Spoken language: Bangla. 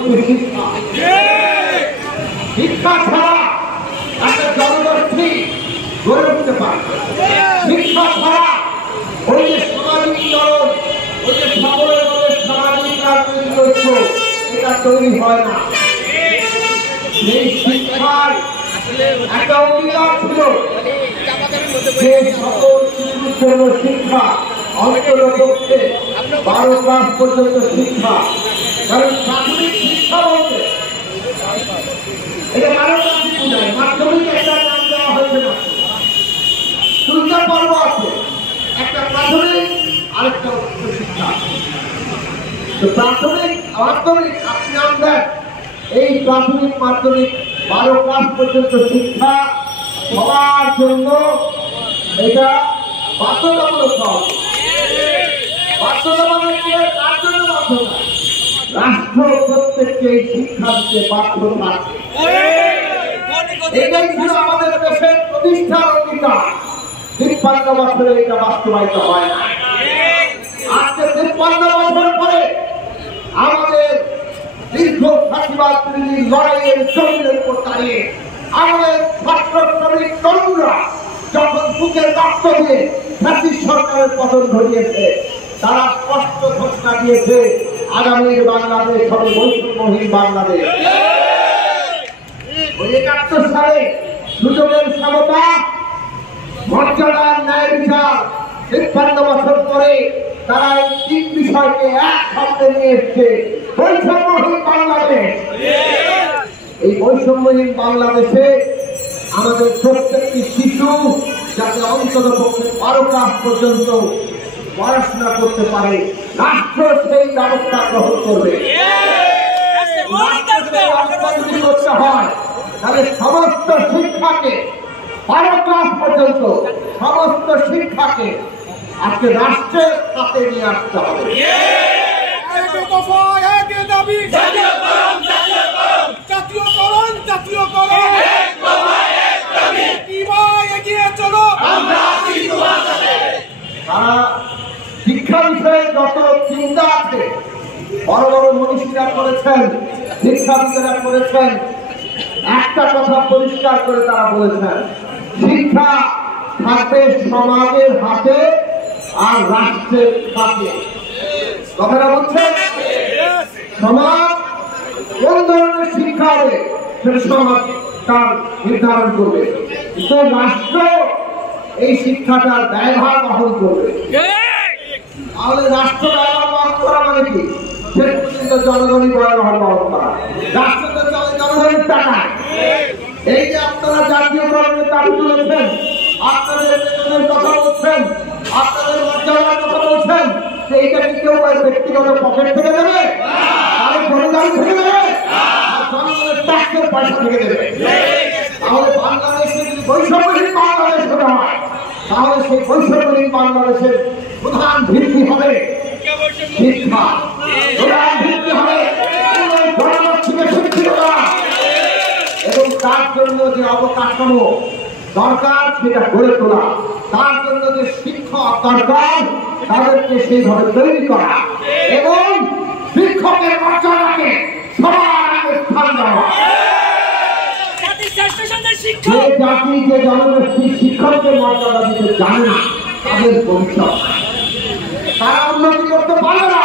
হচ্ছে শিক্ষা। শিক্ষা ছাড়া একটা জনগোষ্ঠী গড়ে উঠতে পারে। শিক্ষা ছাড়া ওই যে সামাজিক চরণ, ওই যে সকলের মধ্যে সামাজিক রাজনৈতিক ঐক্য, এটা তৈরি হয় না। এই শিক্ষার একটা অঙ্গীকার ছিল যে সকল শিশুর জন্য শিক্ষা, অন্ততপক্ষে 12 ক্লাস পর্যন্ত শিক্ষা। কারণ প্রাথমিক শিক্ষা বলতে এটা মানবতান্ত্রিক নয়, মাধ্যমিক একটা নাম দেওয়া হয়েছে না। দুইটা পর্ব আছে, একটা প্রাথমিক আরেকটা উচ্চ শিক্ষা। তো প্রাথমিক মাধ্যমিক আপনি নাম দেন, এই প্রাথমিক মাধ্যমিক 12 ক্লাস পর্যন্ত শিক্ষা সবার জন্য এটা বাধ্যতামূলক হবে। বাধ্যতামূলক কার জন্য বাধ্যতা? রাষ্ট্র প্রত্যেককে এই শিক্ষা দিতে বাধ্য থাকে। এটাই ছিল আমাদের দেশের প্রতিষ্ঠার অধিকার। 53 বছরে এটা বাস্তবায়িত হয় না। আজকে 53 বছর পরে আমাদের দীর্ঘ ফাঁসিবাদ বিরোধী লড়াইয়ের জমিনের উপর দাঁড়িয়ে আমাদের ছাত্র শ্রমিক তরুণরা যখন বুকের রক্ত দিয়ে ফ্যাসিস্ট সরকারের পতন ঘটিয়েছে, তারা স্পষ্ট ঘোষণা দিয়েছে আগামীর বাংলাদেশ হবে বৈষম্যহীন বাংলাদেশ। 71 সালে সুযোগের সমতা, মর্যাদার ন্যায় বিচার 53 বছর পরে তারা এই 3 বিষয়কে এক শব্দে নিয়ে এসছে, বৈষম্যহীন বাংলাদেশ। এই বৈষম্যহীন বাংলাদেশে আমাদের প্রত্যেকটি শিশু যাতে অন্তত পক্ষে 12 ক্লাস পর্যন্ত পড়াশোনা করতে পারে, রাষ্ট্র সেই ব্যবস্থা গ্রহণ করবে। যদি করতে হয় তাহলে সমস্ত শিক্ষাকে 12 ক্লাস পর্যন্ত সমস্ত শিক্ষাকে আজকে রাষ্ট্রের হাতে নিয়ে আসতে হবে। তারা শিক্ষা বিষয়ে যত চিন্তা আছে, বড় বড় মনীষীরা করেছেন, শিক্ষাবিদেরা করেছেন, একটা কথা পরিষ্কার করে তারা বলেছেন, শিক্ষা থাকবে সমাজের হাতে আর রাষ্ট্রের হাতে। কথাটা বলছেন, সমাজ কোন ধরনের শিক্ষা হবে সেটা সমাজ তার নির্ধারণ করবে, কিন্তু রাষ্ট্র এই শিক্ষাটার ব্যয়ভার বহন করবে। তাহলে রাষ্ট্র ব্যয়ভার বহন করা মানে কি? শেষ পর্যন্ত জনগণই ব্যয়ভার বহন করা। রাষ্ট্র তো চলে জনগণের টাকা। এই যে আপনারা জাতীয়করণের দাবি তুলেছেন, আপনাদের বেতনের কথা বলছেন, আপনাদের মর্যাদার কথা বলছেন, এইটা কি কেউ ব্যক্তিগত পকেট থেকে দেবে? আরে জনগণ থেকে দেবে? জনগণের ট্যাক্সের পয়সা থেকে দেবে? তাহলে বাংলাদেশে যদি বৈষম্যহীন বাংলাদেশ হতে হয়, তাহলে সেই বৈষম্যহীন বাংলাদেশের প্রধান ভিত্তি হবে শিক্ষা, প্রধান ভিত্তি হবে জনগোষ্ঠীকে শিক্ষিত করা, এবং তার জন্য যে অবকাঠামো দরকার সেটা গড়ে তোলা, তার জন্য যে শিক্ষক দরকার তাদেরকে সেইভাবে তৈরি করা, এবং শিক্ষকের মর্যাদাকে সবার আগে স্থান দেওয়া। যে জাতি যে জনগোষ্ঠী শিক্ষককে মর্যাদা দিতে জানে না, তাদের ভবিষ্যৎ তারা উন্নতি করতে পারে না।